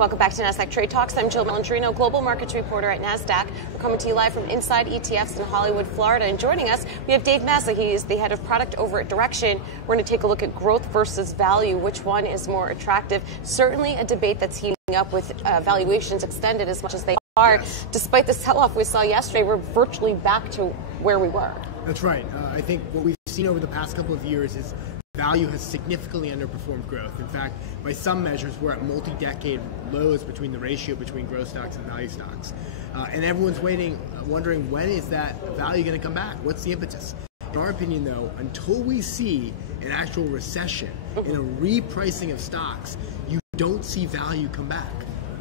Welcome back to Nasdaq Trade Talks. I'm Jill Malandrino, global markets reporter at Nasdaq. We're coming to you live from Inside ETFs in Hollywood, Florida. And joining us, we have Dave Mazza. He is the head of product over at Direxion. We're going to take a look at growth versus value. Which one is more attractive? Certainly a debate that's heating up with valuations extended as much as they are. Yes. Despite the sell-off we saw yesterday, we're virtually back to where we were. That's right. I think what we've seen over the past couple of years is value has significantly underperformed growth. In fact, by some measures, we're at multi-decade lows between the ratio between growth stocks and value stocks. And everyone's wondering, when is that value going to come back? What's the impetus? In our opinion, though, until we see an actual recession and a repricing of stocks, you don't see value come back.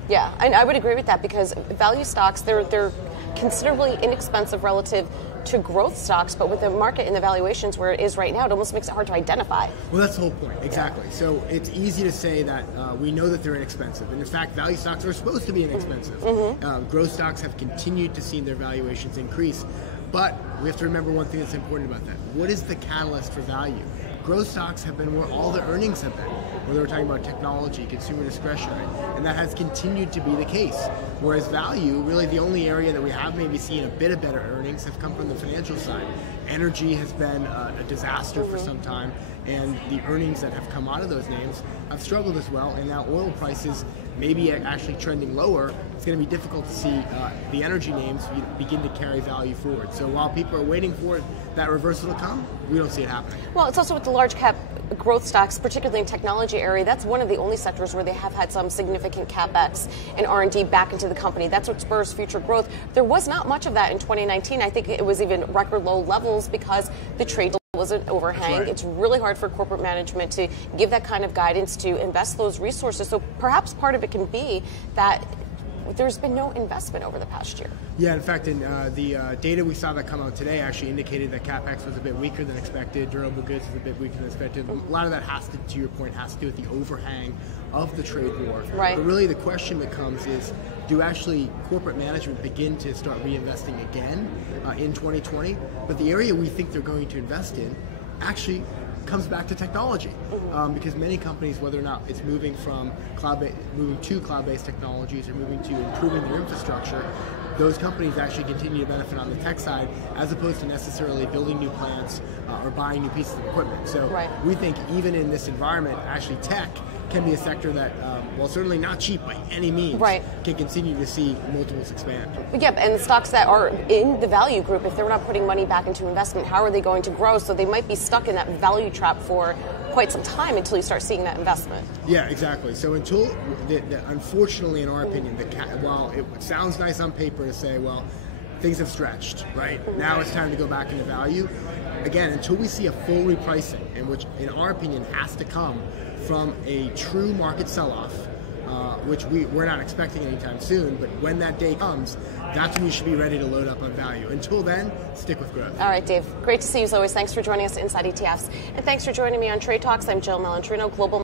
Yeah, and I would agree with that, because value stocks, they're considerably inexpensive relative to growth stocks, but with the market and the valuations where it is right now, it almost makes it hard to identify. Well, that's the whole point, exactly. Yeah. So it's easy to say that we know that they're inexpensive, and in fact, value stocks are supposed to be inexpensive. Growth stocks have continued to see their valuations increase, but we have to remember one thing that's important about that. What is the catalyst for value? Growth stocks have been where all the earnings have been, whether we're talking about technology, consumer discretionary, and that has continued to be the case. Whereas value, really the only area that we have maybe seen a bit of better earnings have come from the financial side. Energy has been a disaster for some time, and the earnings that have come out of those names have struggled as well, and now oil prices maybe actually trending lower. It's going to be difficult to see the energy names begin to carry value forward. So while people are waiting for that reversal to come, we don't see it happening. Well, it's also with the large cap growth stocks, particularly in technology area, that's one of the only sectors where they have had some significant capex and R&D back into the company. That's what spurs future growth. There was not much of that in 2019. I think it was even record low levels because the trade was an overhang. Right. It's really hard for corporate management to give that kind of guidance to invest those resources. So perhaps part of it can be that there's been no investment over the past year. Yeah, in fact, in the data we saw that come out today actually indicated that CapEx was a bit weaker than expected, durable goods was a bit weaker than expected. A lot of that has to your point, has to do with the overhang of the trade war. Right. But really the question becomes is, do actually corporate management begin to start reinvesting again in 2020? But the area we think they're going to invest in actually comes back to technology, because many companies, whether or not it's moving to cloud-based technologies or moving to improving their infrastructure, those companies actually continue to benefit on the tech side as opposed to necessarily building new plants or buying new pieces of equipment. So we think even in this environment, actually tech can be a sector that, while certainly not cheap by any means, can continue to see multiples expand. Yep, and the stocks that are in the value group, if they're not putting money back into investment, how are they going to grow? So they might be stuck in that value trap for quite some time until you start seeing that investment. Yeah, exactly. So until, unfortunately, in our opinion, while it sounds nice on paper to say, well, things have stretched, right? Now it's time to go back into value. Again, until we see a full repricing, and which, in our opinion, has to come from a true market sell-off, which we're not expecting anytime soon, but when that day comes, that's when you should be ready to load up on value. Until then, stick with growth. All right, Dave. Great to see you as always. Thanks for joining us at Inside ETFs. And thanks for joining me on Trade Talks. I'm Jill Malandrino, global